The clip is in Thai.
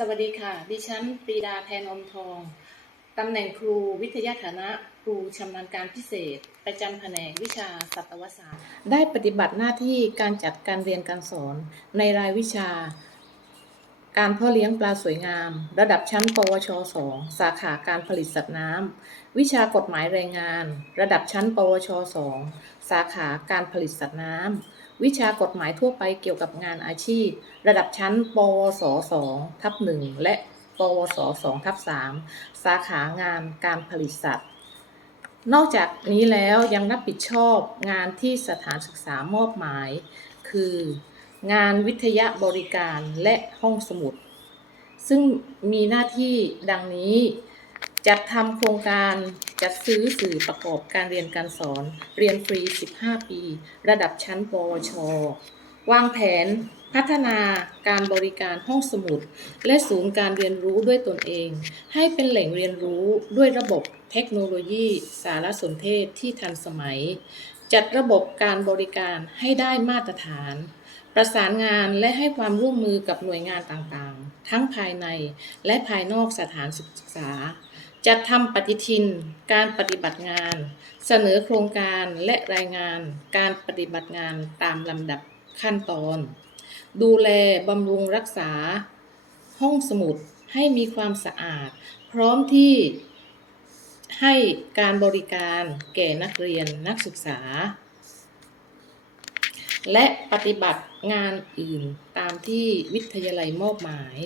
สวัสดีค่ะ ดิฉันปรีดาแทนอมทอง ตำแหน่งครูวิทยาฐานะครูชำนาญการพิเศษ ประจำแผนกวิชาสัตวศาสตร์ ได้ปฏิบัติหน้าที่การจัดการเรียนการสอนในรายวิชา การพ่อเลี้ยงปลาสวยงาม ระดับชั้นปวช 2 สาขาการผลิตสัตว์น้ำ วิชากฎหมายแรงงาน ระดับชั้นปวช 2 สาขาการผลิตสัตว์น้ำ วิชากฎหมายทั่วไปเกี่ยวกับงานอาชีพ ระดับชั้น ปวส 2 ทับ 1 และ ปวส 2 ทับ 3 สาขางานการผลิตสัตว์ นอกจากนี้แล้วยังรับผิดชอบงานที่สถานศึกษามอบหมาย คือ งานวิทยาบริการและห้องสมุด ซึ่งมีหน้าที่ดังนี้ จัดทำโครงการจัดซื้อสื่อประกอบการเรียนการสอน เรียนฟรี 15 ปี ระดับชั้นปวช วางแผนพัฒนาการบริการห้องสมุด และศูนย์การเรียนรู้ด้วยตนเอง ให้เป็นแหล่งเรียนรู้ด้วยระบบเทคโนโลยี สารสนเทศที่ทันสมัย จัดระบบการบริการให้ได้มาตรฐาน ประสานงานและให้ความร่วมมือกับหน่วยงานต่างๆ ทั้งภายในและภายนอกสถานศึกษา จัดทำปฏิทิน การปฏิบัติงาน เสนอโครงการและรายงาน การปฏิบัติงานตามลำดับขั้นตอน ดูแลบำรุงรักษา ห้องสมุดให้มีความสะอาด พร้อมที่ ให้การบริการแก่นักเรียนนักศึกษา และปฏิบัติงานอื่นตามที่วิทยาลัยมอบหมาย